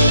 Hey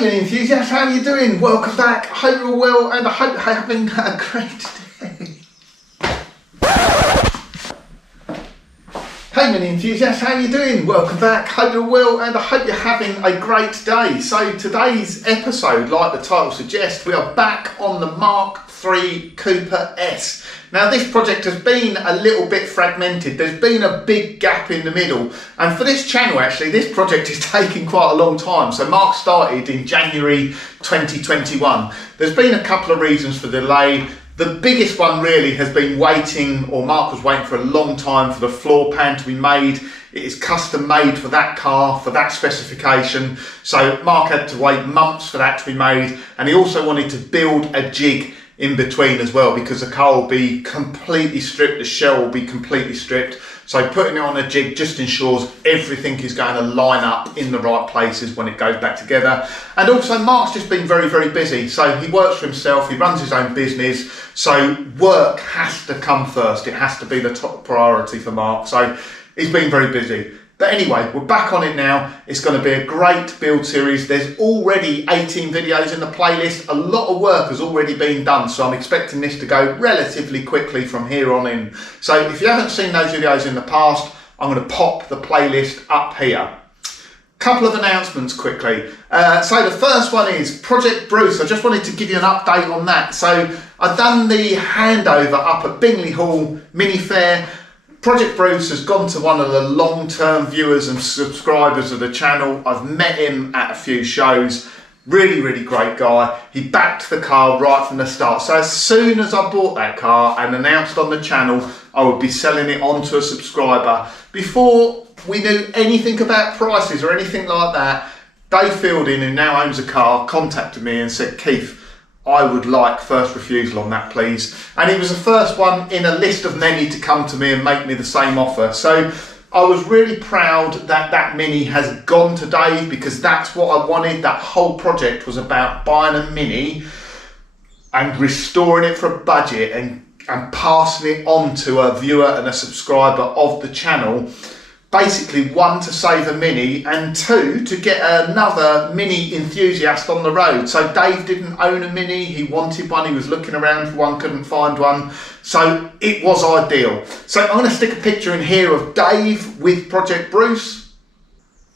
mini enthusiasts, how are you doing? Welcome back. I hope you're well and I hope you're having a great day. Hey mini enthusiasts, how are you doing? Welcome back. Hope you're well and I hope you're having a great day. So today's episode, like the title suggests, we are back on the Mk3 Cooper S. Now this project has been a little bit fragmented. There's been a big gap in the middle, and for this channel actually this project is taking quite a long time. So Mark started in January 2021. There's been a couple of reasons for the delay. The biggest one really has been waiting, or Mark was waiting for a long time for the floor pan to be made. It is custom made for that car, for that specification. So Mark had to wait months for that to be made, and he also wanted to build a jig in between as well, because the car will be completely stripped, the shell will be completely stripped. So putting it on a jig just ensures everything is going to line up in the right places when it goes back together. And also Mark's just been very, very busy. So he works for himself, he runs his own business. So work has to come first. It has to be the top priority for Mark. So he's been very busy. But anyway, we're back on it now. It's going to be a great build series. There's already 18 videos in the playlist. A lot of work has already been done, so I'm expecting this to go relatively quickly from here on in. So if you haven't seen those videos in the past, I'm going to pop the playlist up here. Couple of announcements quickly. So the first one is Project Bruce. I just wanted to give you an update on that. So I've done the handover up at Bingley Hall Mini Fair. Project Bruce has gone to one of the long-term viewers and subscribers of the channel. I've met him at a few shows. Really, really great guy. He backed the car right from the start. So as soon as I bought that car and announced on the channel, I would be selling it on to a subscriber. Before we knew anything about prices or anything like that, Dave Fielding, who now owns a car, contacted me and said, Keith, I would like first refusal on that, please. And he was the first one in a list of many to come to me and make me the same offer. So I was really proud that that Mini has gone to Dave, because that's what I wanted. That whole project was about buying a Mini and restoring it for a budget and passing it on to a viewer and a subscriber of the channel. Basically, one, to save a Mini, and two, to get another Mini enthusiast on the road. So Dave didn't own a Mini, he wanted one, he was looking around for one, couldn't find one. So it was ideal. So I'm going to stick a picture in here of Dave with Project Bruce.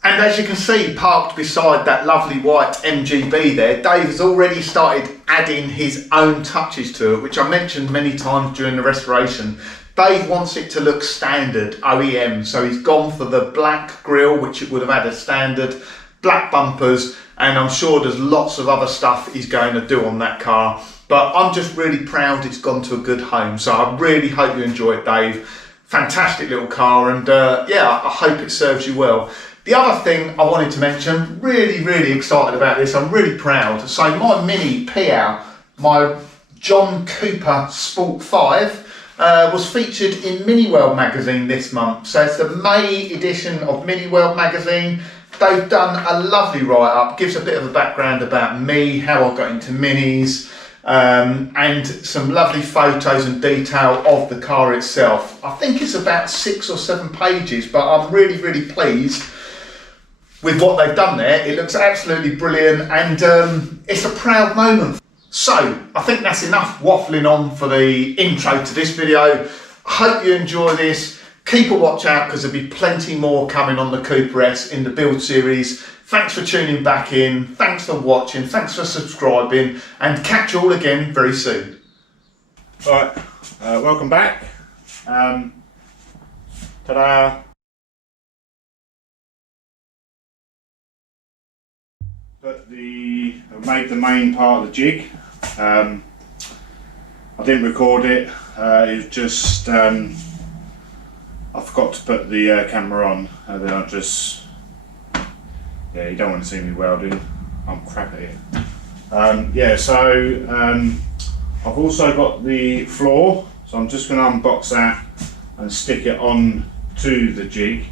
And as you can see, parked beside that lovely white MGB there, Dave has already started adding his own touches to it, which I mentioned many times during the restoration. Dave wants it to look standard OEM, so he's gone for the black grille, which it would have had as standard, black bumpers, and I'm sure there's lots of other stuff he's going to do on that car. But I'm just really proud it's gone to a good home, so I really hope you enjoy it, Dave. Fantastic little car, and yeah, I hope it serves you well. The other thing I wanted to mention, really, really excited about this, I'm really proud. So my Mini P-Out, my John Cooper Sport 5, was featured in Mini World magazine this month. So it's the May edition of Mini World magazine. They've done a lovely write-up, gives a bit of a background about me, how I got into Minis, and some lovely photos and detail of the car itself. I think it's about 6 or 7 pages, but I'm really, really pleased with what they've done there. It looks absolutely brilliant, and it's a proud moment. So I think that's enough waffling on for the intro to this video. I hope you enjoy this. Keep a watch out, because there'll be plenty more coming on the Cooper S in the build series. Thanks for tuning back in. Thanks for watching. Thanks for subscribing, and catch you all again very soon. Right, welcome back. Ta-da. I made the main part of the jig. I didn't record it. It was just I forgot to put the camera on, and then I just, yeah, you don't want to see me welding. I'm crap at it. Yeah, so I've also got the floor, so I'm just going to unbox that and stick it on to the jig.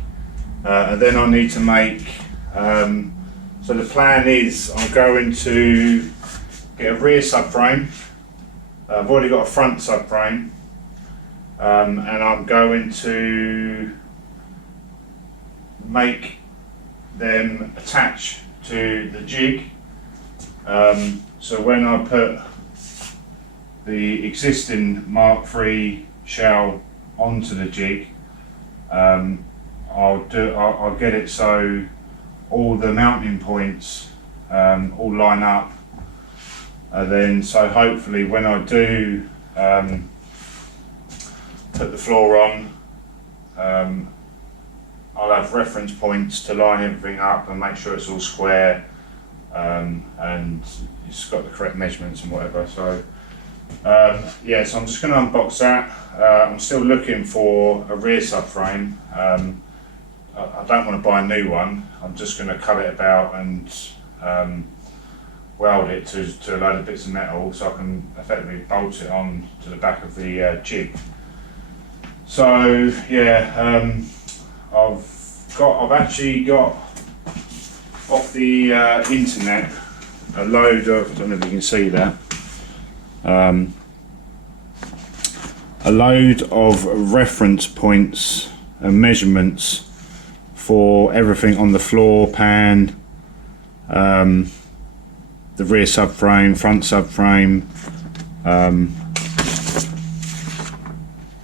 and then I need to make, so the plan is I'm going to get a rear subframe. I've already got a front subframe, and I'm going to make them attach to the jig. So when I put the existing Mk3 shell onto the jig, I'll get it so all the mounting points all line up, and then so hopefully when I do put the floor on, I'll have reference points to line everything up and make sure it's all square, and it's got the correct measurements and whatever. So yeah, so I'm just going to unbox that. I'm still looking for a rear subframe. I don't want to buy a new one. I'm just going to cut it about and weld it to a load of bits of metal so I can effectively bolt it on to the back of the jig. So yeah, I've actually got off the internet a load of, I don't know if you can see that, a load of reference points and measurements for everything on the floor pan, the rear subframe, front subframe,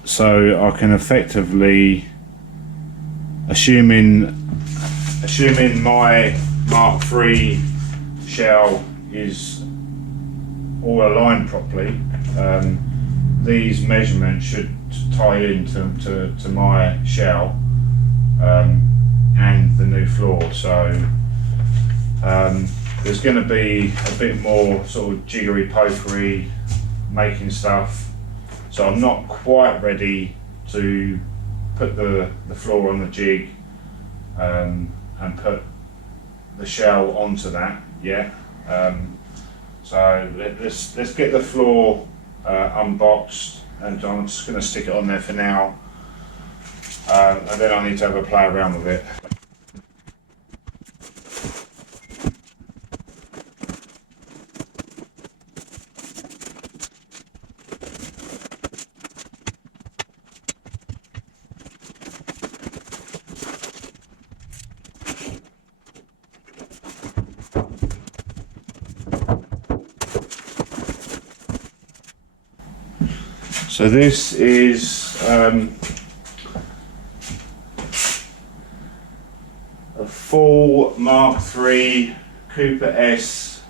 so I can effectively, assuming my Mk3 shell is all aligned properly, these measurements should tie into to my shell and the new floor. So there's going to be a bit more sort of jiggery pokery making stuff, so I'm not quite ready to put the floor on the jig and put the shell onto that yet. So let's get the floor unboxed, and I'm just going to stick it on there for now, and then I need to have a play around with it. So this is a full Mk3 Cooper S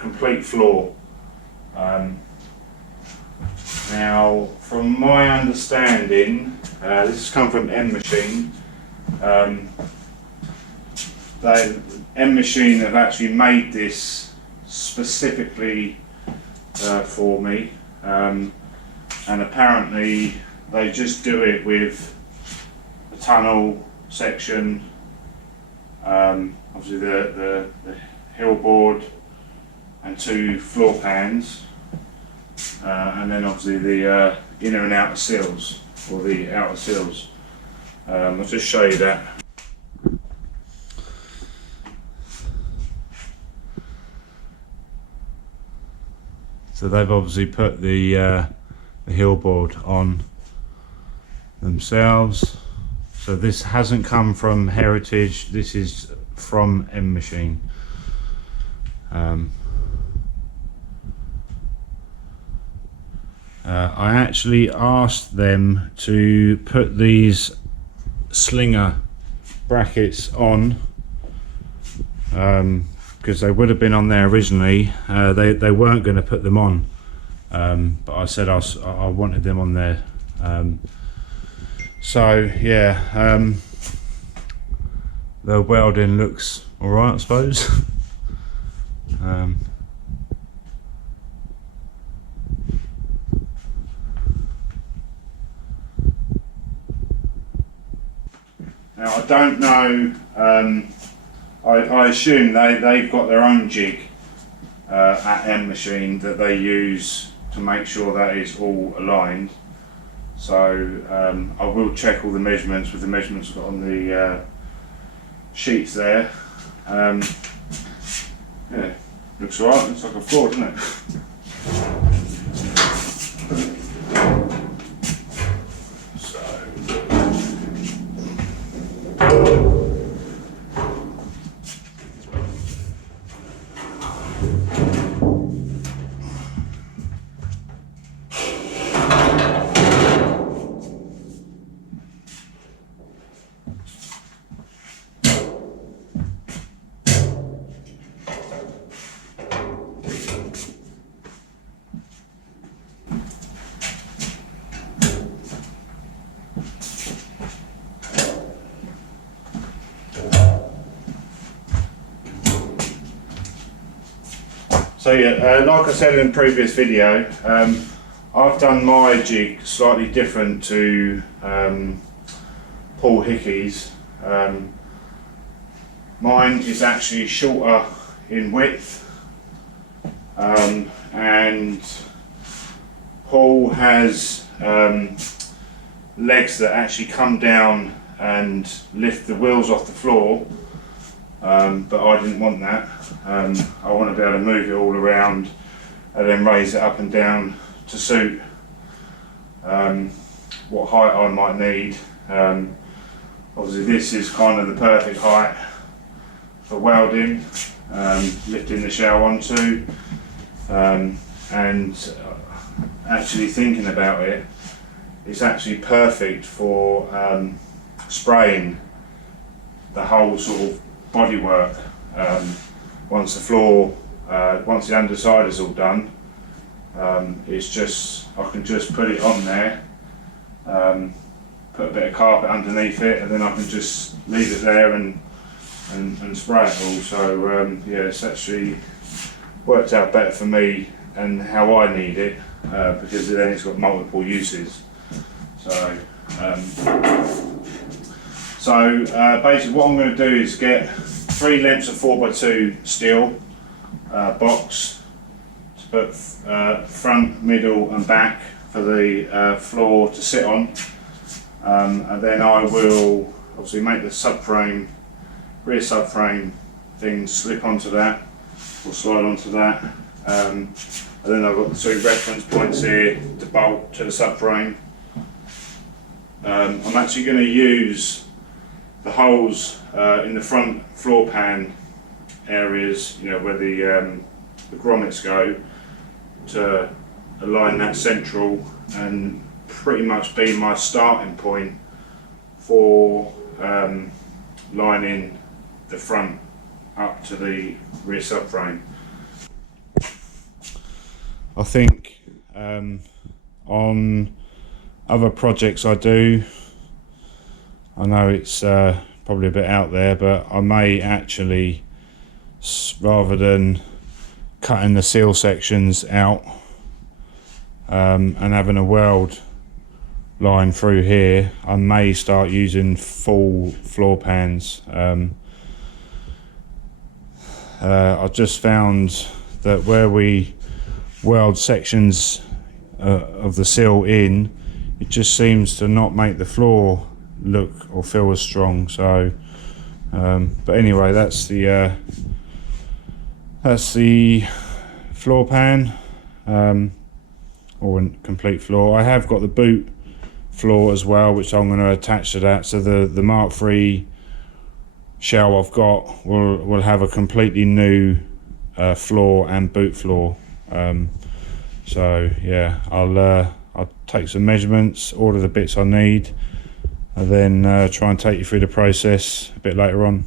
complete floor. Now, from my understanding, this has come from M-Machine. M-Machine have actually made this specifically for me. And apparently they just do it with the tunnel section, obviously the hill board and 2 floor pans, and then obviously the inner and outer seals, or the outer seals. I'll just show you that. So they've obviously put the hill board on themselves. So this hasn't come from Heritage, this is from M-Machine. I actually asked them to put these slinger brackets on, because they would have been on there originally. They weren't going to put them on, but I said I wanted them on there. So yeah, the welding looks alright, I suppose. Now I don't know, I assume they've got their own jig at M-Machine that they use to make sure that it's all aligned. So I will check all the measurements with the measurements got on the sheets there. Yeah, looks alright, looks like a floor, doesn't it? So yeah, like I said in the previous video, I've done my jig slightly different to Paul Hickey's. Mine is actually shorter in width, and Paul has legs that actually come down and lift the wheels off the floor. But I didn't want that. I want to be able to move it all around and then raise it up and down to suit what height I might need. Obviously this is kind of the perfect height for welding, lifting the shell onto, and actually thinking about it, it's actually perfect for spraying the whole sort of bodywork. Once the floor, once the underside is all done, it's just, I can just put it on there, put a bit of carpet underneath it, and then I can just leave it there and spray it all. So yeah, it's actually worked out better for me and how I need it, because then it's got multiple uses. So basically what I'm going to do is get 3 lengths of 4x2 steel box to put front, middle and back for the floor to sit on, and then I will obviously make the subframe, rear subframe thing slip onto that or slide onto that, and then I've got the 2 reference points here to bolt to the subframe. I'm actually going to use the holes in the front floor pan areas, you know, where the grommets go, to align that central and pretty much be my starting point for lining the front up to the rear subframe. I think on other projects I do, I know it's probably a bit out there, but I may actually, rather than cutting the seal sections out and having a weld line through here, I may start using full floor pans. I just found that where we weld sections of the seal in, it just seems to not make the floor look or feel as strong. So but anyway, that's the floor pan, or a complete floor. I have got the boot floor as well, which I'm going to attach to that, so the Mk3 shell I've got will have a completely new floor and boot floor. So yeah, I'll take some measurements, order the bits I need, and then try and take you through the process a bit later on.